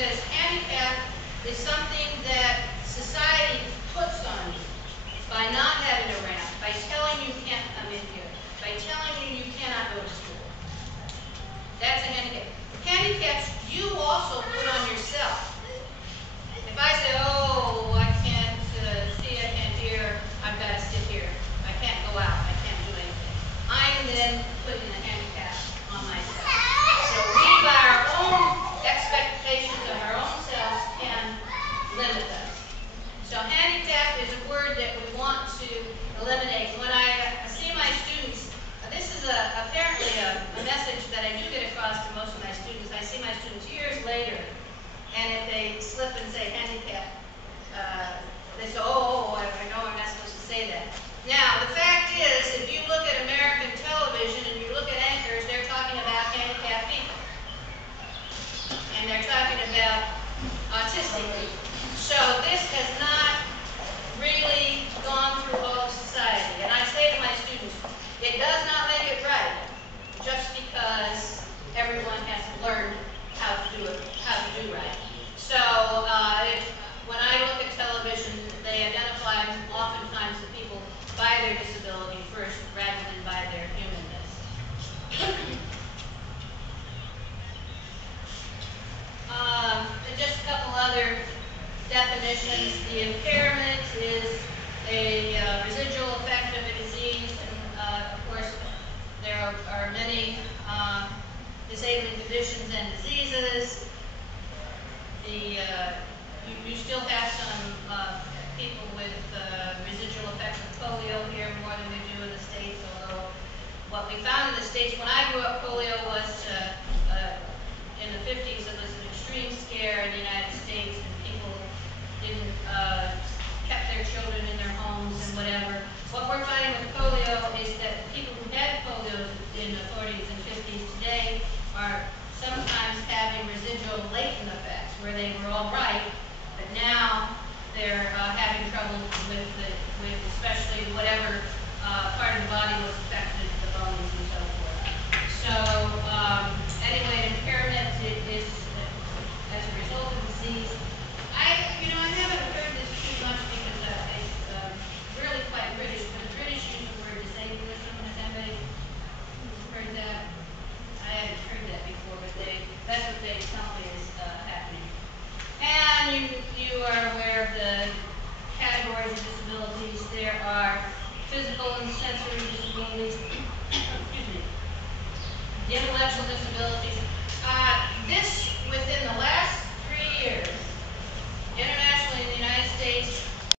because handicap is something that society puts on you by not having a ramp, by telling you can't come in here, by telling you you cannot go to school. That's a handicap. Handicaps you also put on yourself. If I say, oh, I can't see, I can't hear, I've got to sit here, I can't go out, I can't do anything, I am then putting a handicap on myself. So we, by our own expectations of our own selves, can limit us. So handicap is a word that we want to eliminate. When I see my students, this is apparently a message that I do get across to most of my students. I see my students years later, and if they slip and say handicap, they say, oh, I know I'm not supposed to say that. Now, the fact is, if you look at American television and you look at anchors, they're talking about handicapped people. And they're talking about autistic people. So this has not really gone through all of society. And I say to my students, it does not make it right just because everyone has learned how to do right. So when I look at television, they identify oftentimes the people by their disability first rather than by their humanness. Just a couple other definitions. The impairment is a residual effect of a disease, and of course there are many disabling conditions and diseases. You still have some people with residual effects of polio here more than we do in the States, although what we found in the States when I grew up, polio was in the 50s, it was an extreme scare in the United States, and people didn't kept their children in their homes and whatever. What we're finding with polio is that people who had polio in the 40s and 50s today are sometimes having residual latent effects where they were all right, but now they're having trouble with especially whatever part of the body was affected, the bones and so forth. So anyway, impairment is as a result of disease. I haven't heard this too much because it's really quite British, but the British use the word disablism. Has anybody heard that? I hadn't heard that before, but that's what they tell me is happening. And you are aware of the categories of disabilities. There are physical and sensory disabilities, excuse me, the intellectual disabilities,